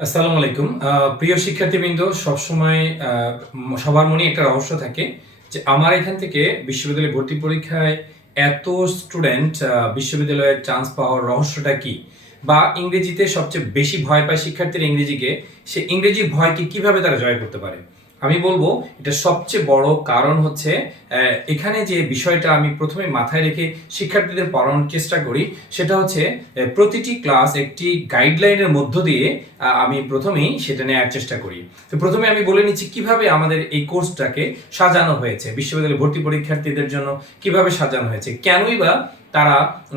আসসালামু আলাইকুম। প্রিয় শিক্ষার্থীবৃন্দ, সবসময় সবার মনে একটা রহস্য থাকে যে আমার এখান থেকে বিশ্ববিদ্যালয়ে ভর্তি পরীক্ষায় এত স্টুডেন্ট বিশ্ববিদ্যালয়ে চান্স পাওয়ার রহস্যটা কি? বা ইংরেজিতে সবচেয়ে বেশি ভয় পায় শিক্ষার্থীরা ইংরেজিকে, সে ইংরেজি ভয়কে কিভাবে তারা জয় করতে পারে? আমি বলবো এটা সবচেয়ে বড় কারণ হচ্ছে এখানে যে বিষয়টা আমি প্রথমে মাথায় রেখে শিক্ষার্থীদের পড়ানোর চেষ্টা করি সেটা হচ্ছে প্রতিটি ক্লাস একটি গাইডলাইনের মধ্য দিয়ে আমি প্রথমেই সেটা নেওয়ার চেষ্টা করি। তো প্রথমে আমি বলে নিচ্ছি কিভাবে আমাদের এই কোর্সটাকে সাজানো হয়েছে, বিশ্ববিদ্যালয়ে ভর্তি পরীক্ষার্থীদের জন্য কিভাবে সাজানো হয়েছে, কেনই বা তারা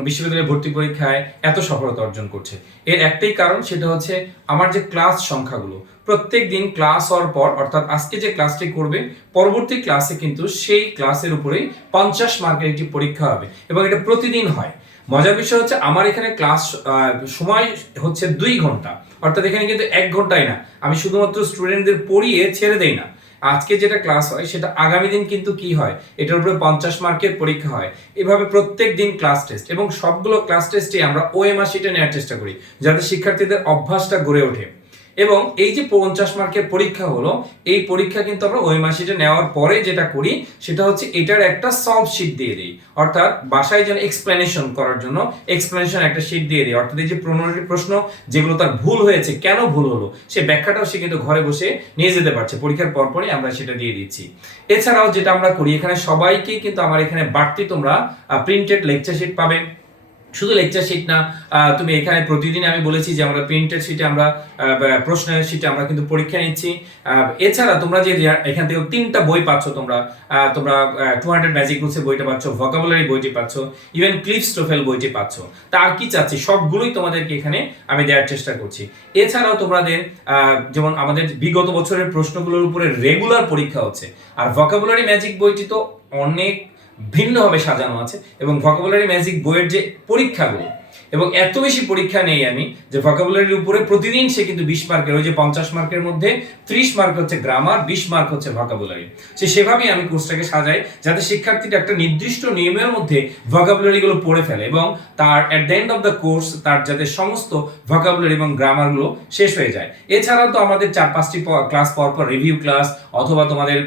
বিশ্ববিদ্যালয়ে ভর্তি পরীক্ষায় এত সফলতা অর্জন করছে। এর একটাই কারণ, সেটা হচ্ছে আমার যে ক্লাস সংখ্যাগুলো, প্রত্যেক দিন ক্লাস হওয়ার পর, অর্থাৎ আজকে যে ক্লাসটি করবে পরবর্তী ক্লাসে কিন্তু সেই ক্লাসের উপরেই 50 মার্কের একটি পরীক্ষা হবে এবং এটা প্রতিদিন হয়। মজার বিষয় হচ্ছে আমার এখানে ক্লাস সময় হচ্ছে 2 ঘন্টা, অর্থাৎ এখানে কিন্তু 1 ঘন্টায় না, আমি শুধুমাত্র স্টুডেন্টদের পড়িয়ে ছেড়ে দেই না। আজকে যেটা ক্লাস হয় সেটা আগামী দিন কিন্তু কি হয়, এটার উপরে 50 মার্কের পরীক্ষা হয়। এভাবে প্রত্যেক দিন ক্লাস টেস্ট, এবং সবগুলো ক্লাস টেস্টে আমরা OMR শিটে নেওয়ার চেষ্টা করি যাতে শিক্ষার্থীদের অভ্যাসটা গড়ে ওঠে। এবং এই যে 50 মার্কের পরীক্ষা হলো, এই পরীক্ষা কিন্তু আমরা ওএমআর শিটে নেওয়ার পরে যেটা করি সেটা হচ্ছে এটার একটা সলভ শিট দিয়ে দিই, অর্থাৎ বাসায় যেন এক্সপ্লেনেশন করার জন্য এক্সপ্লেনেশন একটা শিট দিয়ে দিই। অর্থাৎ এই যে 15টি প্রশ্ন যেগুলো তার ভুল হয়েছে, কেন ভুল হলো, সে ব্যাখ্যাটাও সে কিন্তু ঘরে বসে নিয়ে যেতে পারছে, পরীক্ষার পরপরই আমরা সেটা দিয়ে দিচ্ছি। এছাড়াও যেটা আমরা করি, এখানে সবাইকে কিন্তু আমার এখানে বাড়তি তোমরা প্রিন্টেড লেকচার শিট পাবে। শুধু লেকচার শিট না, তুমি এখানে প্রতিদিন আমি বলেছি যে আমরা প্রিন্টেড শিটে আমরা প্রশ্নের শিটে আমরা কিন্তু পরীক্ষা নিচ্ছি। এছাড়া তোমরা যে এখান থেকে 3টা বই পাচ্ছ, তোমরা তোমরা 200 ম্যাজিক রুলসের বইটা পাচ্ছ, ভোকাবুলারি বইটি পাচ্ছ, ইভেন ক্লিপস টোফেল বইটি পাচ্ছ। তা আর কি চাচ্ছি, সবগুলোই তোমাদেরকে এখানে আমি দেওয়ার চেষ্টা করছি। এছাড়াও তোমাদের যেমন আমাদের বিগত বছরের প্রশ্নগুলোর উপরে রেগুলার পরীক্ষা হচ্ছে, আর ভোকাবুলারি ম্যাজিক বইটি তো অনেক ভিন্নভাবে সাজানো আছে। এবং ভোকাবুলারি ম্যাজিক বইয়ের যে পরীক্ষাগুলো, এবং এত বেশি পরীক্ষা নেই আমি যে ভোকাবুলারির উপরে প্রতিদিন সে কিন্তু 20 মার্কের, ওই যে 50 মার্কের মধ্যে 30 মার্ক হচ্ছে গ্রামার, 20 মার্ক হচ্ছে ভোকাবুলারি। সেভাবেই আমি কোর্সটাকে সাজাই যাতে শিক্ষার্থীটা একটা নির্দিষ্ট নিয়মের মধ্যে ভোকাবুলারি গুলো পড়ে ফেলে এবং তার at the end of the course তার যাতে সমস্ত ভোকাবুলারি এবং গ্রামার গুলো শেষ হয়ে যায়। এছাড়াও তো আমাদের 4-5টি ক্লাস পর রিভিউ ক্লাস, অথবা তোমাদের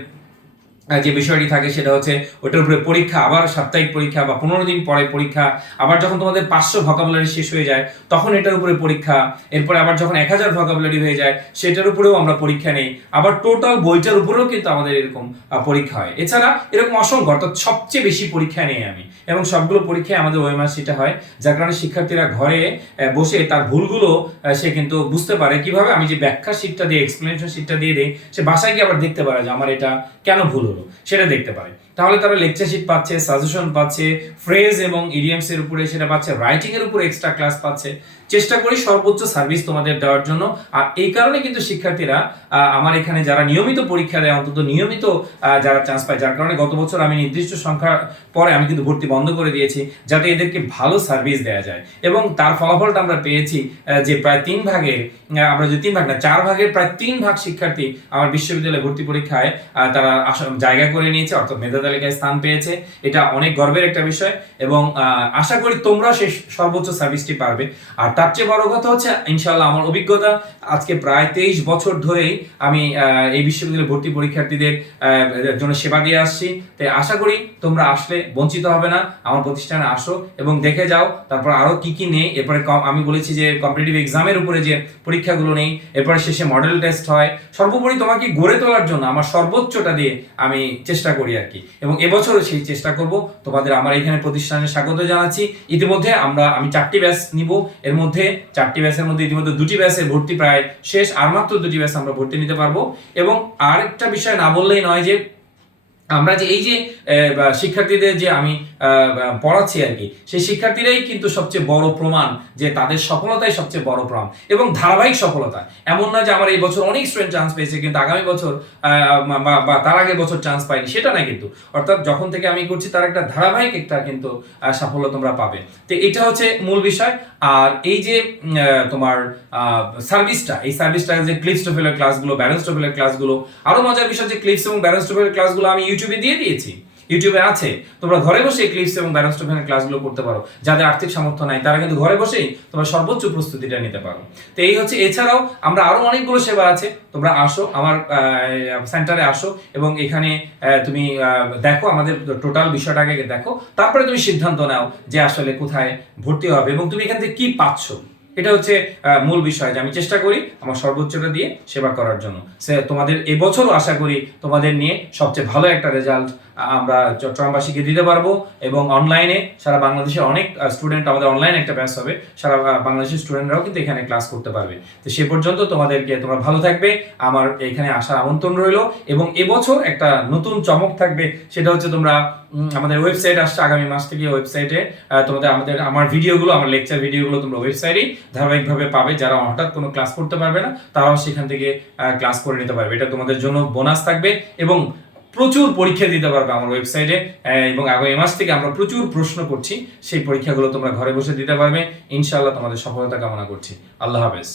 যে বিষয়টি থাকে সেটা হচ্ছে ওটার উপরে পরীক্ষা, আবার সাপ্তাহিক পরীক্ষা বা 15 দিন পরে পরীক্ষা, আবার যখন তোমাদের 500 ভোকাবুলারি শেষ হয়ে যায় তখন এটার উপরে পরীক্ষা, এরপরে আবার যখন 1000 ভোকাবুলারি হয়ে যায় সেটার উপরেও আমরা পরীক্ষা নেই, আবার টোটাল বইটার উপরেও কিন্তু আমাদের এরকম পরীক্ষা হয়। এছাড়া এরকম অসংখ্য, অর্থাৎ সবচেয়ে বেশি পরীক্ষা নেই আমি, এবং সবগুলো পরীক্ষায় আমাদের ওএমআর শিটে হয়, যার কারণে শিক্ষার্থীরা ঘরে বসে তার ভুলগুলো সে কিন্তু বুঝতে পারে কিভাবে। আমি যে ব্যাখ্যা শিটটা দিয়ে, এক্সপ্লেনেশন শিটটা দিয়ে দিই, সে বাসায় গিয়ে আবার দেখতে পারে যে আমার এটা কেন ভুল হলো, সেটা দেখতে পারে। তাহলে তারা লেকচার শিট পাচ্ছে, সাজেশন পাচ্ছে, ফ্রেজ এবং ইডিয়মস এর উপরে সেটা পাচ্ছে, রাইটিং এর উপরে এক্সট্রা ক্লাস পাচ্ছে। চেষ্টা করি সর্বোচ্চ সার্ভিস তোমাদের দেওয়ার জন্য। আর এই কারণে কিন্তু শিক্ষার্থীরা আমার এখানে যারা নিয়মিত পরীক্ষা দেয়, অন্তত নিয়মিত যারা চান্স পায়, যার কারণে গত বছর আমি নির্দিষ্ট সংখ্যা পরে আমি কিন্তু ভর্তি বন্ধ করে দিয়েছি যাতে এদেরকে ভালো সার্ভিস দেওয়া যায়। এবং তার ফলাফলটা আমরা পেয়েছি যে প্রায় 3 ভাগের, আমরা যে 3 ভাগ না 4 ভাগের প্রায় 3 ভাগ শিক্ষার্থী আমার বিশ্ববিদ্যালয়ে ভর্তি পরীক্ষায় তারা জায়গা করে নিয়েছে, অর্থাৎ মেধা তালিকায় স্থান পেয়েছে। এটা অনেক গর্বের একটা বিষয়, এবং আশা করি তোমরা সেই সর্বোচ্চ সার্ভিসটি পারবে। আর তার চেয়ে বড় কথা হচ্ছে ইনশাআল্লাহ আমার অভিজ্ঞতা, আজকে প্রায় 23 বছর ধরেই আমি এই বিশ্ববিদ্যালয়ে ভর্তি পরীক্ষার্থীদের জন্য সেবা দিয়ে আসছি। তাই আশা করি তোমরা আসলে বঞ্চিত হবে না, আমার প্রতিষ্ঠানে আসো এবং দেখে যাও তারপর আরো কি কি নেই। এরপরে আমি বলেছি যে কম্পিটিটিভ এক্সামের উপরে যে পরীক্ষাগুলো নেই, এরপরে শেষে মডেল টেস্ট হয়। সর্বোপরি তোমাকে গড়ে তোলার জন্য আমার সর্বোচ্চটা দিয়ে আমি চেষ্টা করি আর কি, এবং এবছরও সেই চেষ্টা করব। তোমাদের আমার এখানে প্রতিষ্ঠানে স্বাগত জানাচ্ছি। ইতিমধ্যে আমি 4টি ব্যাচ নিব, এর মধ্যে 4টি ব্যাচের মধ্যে ইতিমধ্যে 2টি ব্যাচের ভর্তি প্রায় শেষ, আর মাত্র 2টি ব্যাচ আমরা ভর্তি নিতে পারবো। এবং আরেকটা বিষয় না বললেই নয় যে আমরা যে এই যে শিক্ষার্থীদের যে আমি পড়াচ্ছি আর কি, সেই শিক্ষার্থীরাই কিন্তু সবচেয়ে বড় প্রমাণ যে তাদের সফলতাই সবচেয়ে বড় প্রমাণ, এবং ধারাবাহিক সফলতা। এমন না যে আমার এই বছর অনেক স্টুডেন্ট চান্স পেয়েছে কিন্তু আগামী বছর বা তার আগের বছর চান্স পাইনি, সেটা না কিন্তু। অর্থাৎ যখন থেকে আমি করছি তার একটা ধারাবাহিক একটা কিন্তু সাফল্য তোমরা পাবে। তো এটা হচ্ছে মূল বিষয়। আর এই যে তোমার সার্ভিসটা, এই সার্ভিসটা যে ক্লিপস টোফেলের ক্লাসগুলো, ব্যালেন্স টোফেলের ক্লাসগুলো, আরো মজার বিষয় যে ক্লিপস এবং ব্যালেন্স টোফেলের ক্লাসগুলো আমি ইউটিউবে দিয়ে দিয়েছি। ইউটিউবে আছে, তোমরা ঘরে বসে ক্লিপস এবং ব্যারন স্টোভেনের ক্লাসগুলো করতে পারো। যাদের আর্থিক সামর্থ্য নাই তারা কিন্তু ঘরে বসেই তোমরা সর্বোচ্চ প্রস্তুতিটা নিতে পারো। তো এই হচ্ছে, এছাড়াও আমরা আরো অনেকগুলো সেবা আছে, তোমরা আসো আমার সেন্টারে আসো এবং এখানে তুমি দেখো আমাদের টোটাল বিষয়টাকে দেখো, তারপরে তুমি সিদ্ধান্ত নাও যে আসলে কোথায় ভর্তি হবে এবং তুমি এখান থেকে কি পাচ্ছ। এটা হচ্ছে মূল বিষয়, যে আমি চেষ্টা করি আমার সর্বোচ্চটা দিয়ে সেবা করার জন্য। তোমাদের এবছরও আশা করি তোমাদের নিয়ে সবচেয়ে ভালো একটা রেজাল্ট আমরা চট্টগ্রামবাসীকে দিতে পারবো এবং অনলাইনে সারা বাংলাদেশের অনেক স্টুডেন্ট, আমাদের অনলাইন একটা ব্যাচ হবে, সারা বাংলাদেশের স্টুডেন্টরাও কিন্তু এখানে ক্লাস করতে পারবে। তো সে পর্যন্ত তোমরা ভালো থাকবে, আমার এখানে আসার আমন্ত্রণ রইলো। এবং এবছর একটা নতুন চমক থাকবে, সেটা হচ্ছে তোমরা আমাদের ওয়েবসাইট আসছে আগামী মাস থেকে, ওয়েবসাইটে আমার ভিডিওগুলো, আমার লেকচার ভিডিওগুলো তোমরা ওয়েবসাইটেই ধারাবাহিকভাবে পাবে। যারা হঠাৎ কোনো ক্লাস করতে পারবে না তারাও সেখান থেকে ক্লাস করে নিতে পারবে। এটা তোমাদের জন্য বোনাস থাকবে এবং প্রচুর পরীক্ষা দিতে পারবে আমার ওয়েবসাইটে। এবং আগামী মাস থেকে আমরা প্রচুর প্রশ্ন করছি, সেই পরীক্ষাগুলো তোমরা ঘরে বসে দিতে পারবে। ইনশাআল্লাহ তোমাদের সফলতা কামনা করছি। আল্লাহ হাফেজ।